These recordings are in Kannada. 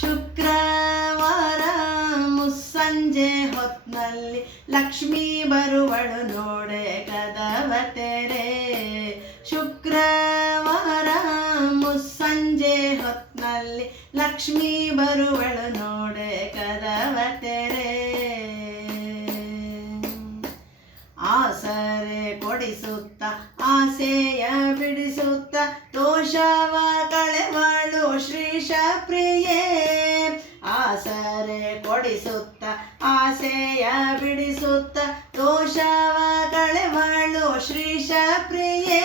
ಶುಕ್ರವಾರ ಮುಸ್ಸಂಜೆ ಹೊತ್ನಲ್ಲಿ ಲಕ್ಷ್ಮೀ ಬರುವಳು ನೋಡೆ ಕದವ ತೆರೆ. ಶುಕ್ರವಾರ ಮುಸ್ಸಂಜೆ ಹೊತ್ನಲ್ಲಿ ಲಕ್ಷ್ಮೀ ಬರುವಳು ನೋಡೆ ಕದವ ತೆರೆ. ಆಸರೆ ಕೊಡಿಸುತ್ತ, ಆಸೆಯ ಬಿಡಿಸುತ್ತ, ದೋಷವ ಕಳೆವಳು ಶ್ರೀಶ ಪ್ರಿಯೇ, ಆಸರೆ ಕೊಡಿಸುತ್ತ, ಆಸೆಯ ಬಿಡಿಸುತ್ತ ದೋಷವ ಕಳೆವಳು ಶ್ರೀಶ ಪ್ರಿಯೇ.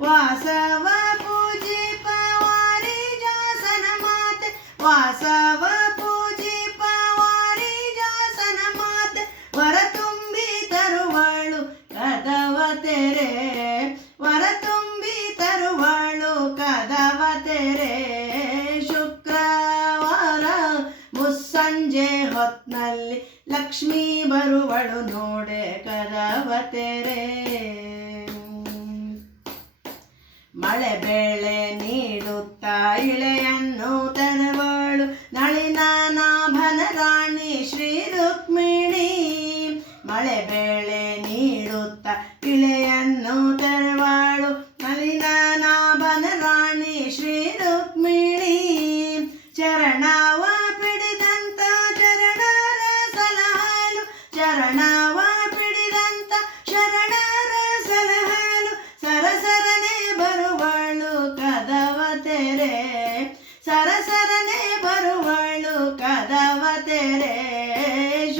ವಾಸವ ಪೂಜಿ ಪವಾರಿ ಜಾಸನ ಮಾತೆ, ವಾಸವ ಶುಕ್ರವಾರ ಮುಸ್ಸಂಜೆ ಹೊತ್ನಲ್ಲಿ ಲಕ್ಷ್ಮೀ ಬರುವಳು ನೋಡೆ ಕರವತೆರೆ ಮಳೆ ಬೆಳೆ ನೀಡುತ್ತಾ ಇಳೆಯನ್ನು ತರುವಳು ನಳಿನಾಭನ ರಾಣಿ ಶ್ರೀ ರುಕ್ಮಿಣಿ. ಮಳೆ ಬೆಳೆ ನೀಡುತ್ತ ಚರಣವ ಪಿಡಿದಂತ ಚರಣರ ಸಲಹಾನು ಶರಣವ ಪಿಡಿದಂತ ಶರಣರ ಸಲಹಾನು ಸರಸರನೆ ಬರುವಳು ಕದವ ತೆರೆ. ಸರಸರನೆ ಬರುವಳು ಕದವ ತೆರೆ.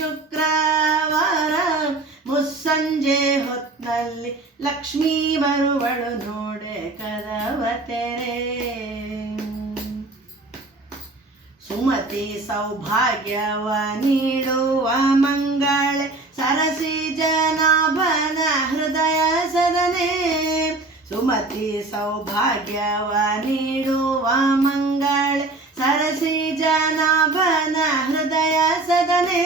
ಶುಕ್ರವಾರ ಮುಸ್ಸಂಜೆ ಹೊತ್ನಲ್ಲಿ ಲಕ್ಷ್ಮೀ ಬರುವಳು ನೋಡೆ ಕದವ ಸುಮತಿ ಸೌಭಾಗ್ಯವ ನೀಡುವ ಮಂಗಳ, ಸರಸಿ ಜನಾಭನ ಹೃದಯ ಸದನೆ ಸುಮತಿ ಸೌಭಾಗ್ಯವ ನೀಡುವ ಮಂಗಳ ಸರಸಿ ಜನಾಭನ ಹೃದಯ ಸದನೆ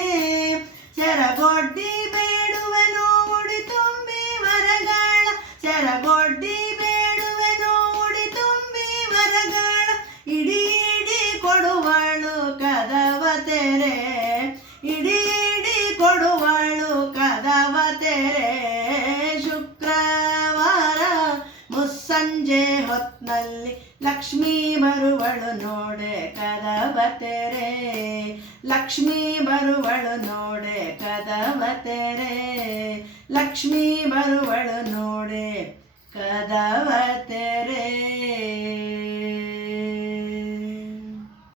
ಚರಗೊಡ್ಡಿ ಬೇಡುವನು ಉಡಿ ತುಂಬಿ ವರಗಳ ಸೆರಗೊಡ್ಡಿ ತೆರೆ, ಇಡೀ ಕೊಡುವಳು ಕದವ ತೆರೆ. ಶುಕ್ರವಾರ ಮುಸ್ಸಂಜೆ ಹೊತ್ನಲ್ಲಿ ಲಕ್ಷ್ಮೀ ಬರುವಳು ನೋಡೆ ಕದವ ತೆರೆ. ಲಕ್ಷ್ಮೀ ಬರುವಳು ನೋಡೆ ಕದವ ತೆರೆ. ಲಕ್ಷ್ಮೀ ಬರುವಳು ನೋಡೆ ಕದವ ತೆರೆ.